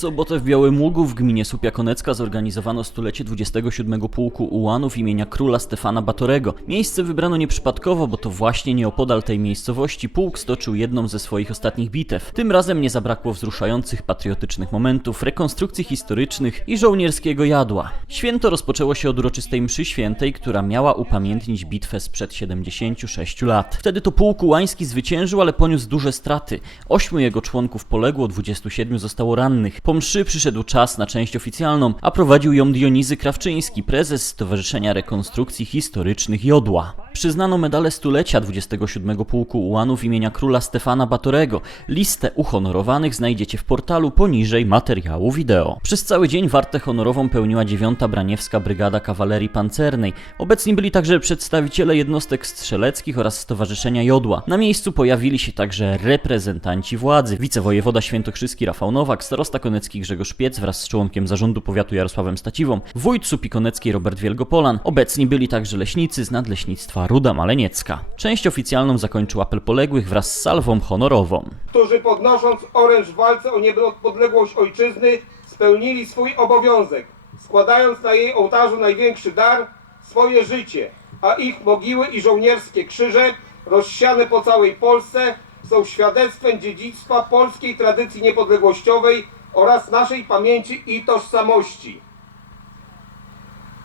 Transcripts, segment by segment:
sobotę w Białym Ługu w gminie Słupia Konecka zorganizowano stulecie 27 Pułku Ułanów imienia króla Stefana Batorego. Miejsce wybrano nieprzypadkowo, bo to właśnie nieopodal tej miejscowości pułk stoczył jedną ze swoich ostatnich bitew. Tym razem nie zabrakło wzruszających patriotycznych momentów, rekonstrukcji historycznych i żołnierskiego jadła. Święto rozpoczęło się od uroczystej mszy świętej, która miała upamiętnić bitwę sprzed 76 lat. Wtedy to pułk ułański zwyciężył, ale poniósł duże straty. Ośmiu jego członków poległo, 27 zostało rannych. Po mszy przyszedł czas na część oficjalną, a prowadził ją Dionizy Krawczyński, prezes Stowarzyszenia Rekonstrukcji Historycznych Jodła. Przyznano medale stulecia 27 Pułku Ułanów imienia króla Stefana Batorego. Listę uhonorowanych znajdziecie w portalu poniżej materiału wideo. Przez cały dzień wartę honorową pełniła 9 Braniewska Brygada Kawalerii Pancernej. Obecni byli także przedstawiciele jednostek strzeleckich oraz Stowarzyszenia Jodła. Na miejscu pojawili się także reprezentanci władzy. Wicewojewoda świętokrzyski Rafał Nowak, starosta konecki Grzegorz Piec wraz z członkiem zarządu powiatu Jarosławem Staciwą, wójt Supi Koneckiej Robert Wielgopolan. Obecni byli także leśnicy z nadleśnictwa Ruda Maleniecka. Część oficjalną zakończył apel poległych wraz z salwą honorową. którzy podnosząc oręż w walce o niepodległość ojczyzny spełnili swój obowiązek, składając na jej ołtarzu największy dar swoje życie, a ich mogiły i żołnierskie krzyże rozsiane po całej Polsce są świadectwem dziedzictwa polskiej tradycji niepodległościowej oraz naszej pamięci i tożsamości.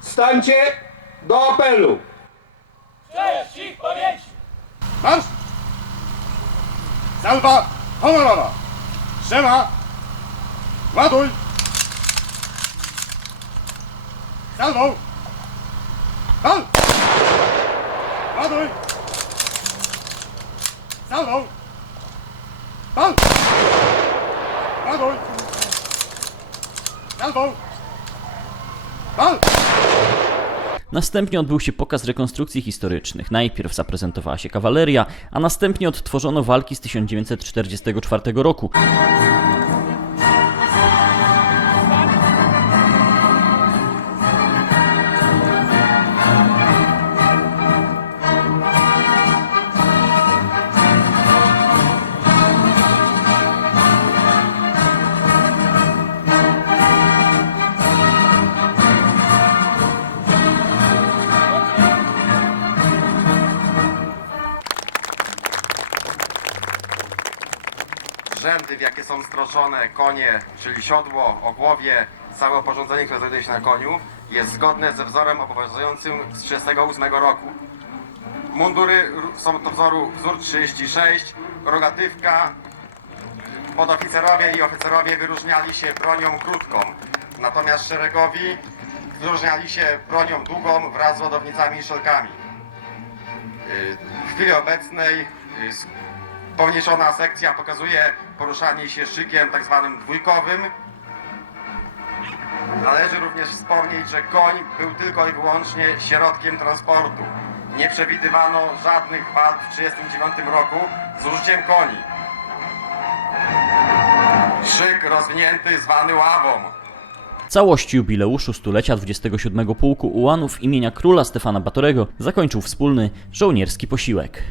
Stańcie do apelu! Cześć ich pamięci! Marsz! Salwa honorowa! Trzyma! Ładuj! Salwą! Wal! Ładuj! Salwą! Wal! Ładuj! Salwą! Wal! Następnie odbył się pokaz rekonstrukcji historycznych. Najpierw zaprezentowała się kawaleria, a następnie odtworzono walki z 1944 roku. Rzędy, w jakie są stroczone konie, czyli siodło, ogłowie, całe oporządzenie, które znajduje się na koniu, jest zgodne ze wzorem obowiązującym z 1938 roku. Mundury są to wzoru wzór 36, rogatywka. Podoficerowie i oficerowie wyróżniali się bronią krótką, natomiast szeregowi wyróżniali się bronią długą wraz z ładownicami i szelkami. Y, W chwili obecnej pomniejszona sekcja pokazuje poruszanie się szykiem tak zwanym dwójkowym. Należy również wspomnieć, że koń był tylko i wyłącznie środkiem transportu. Nie przewidywano żadnych walk w 1939 roku z użyciem koni. Szyk rozwinięty zwany ławą. Całość jubileuszu stulecia 27 Pułku Ułanów imienia króla Stefana Batorego zakończył wspólny żołnierski posiłek.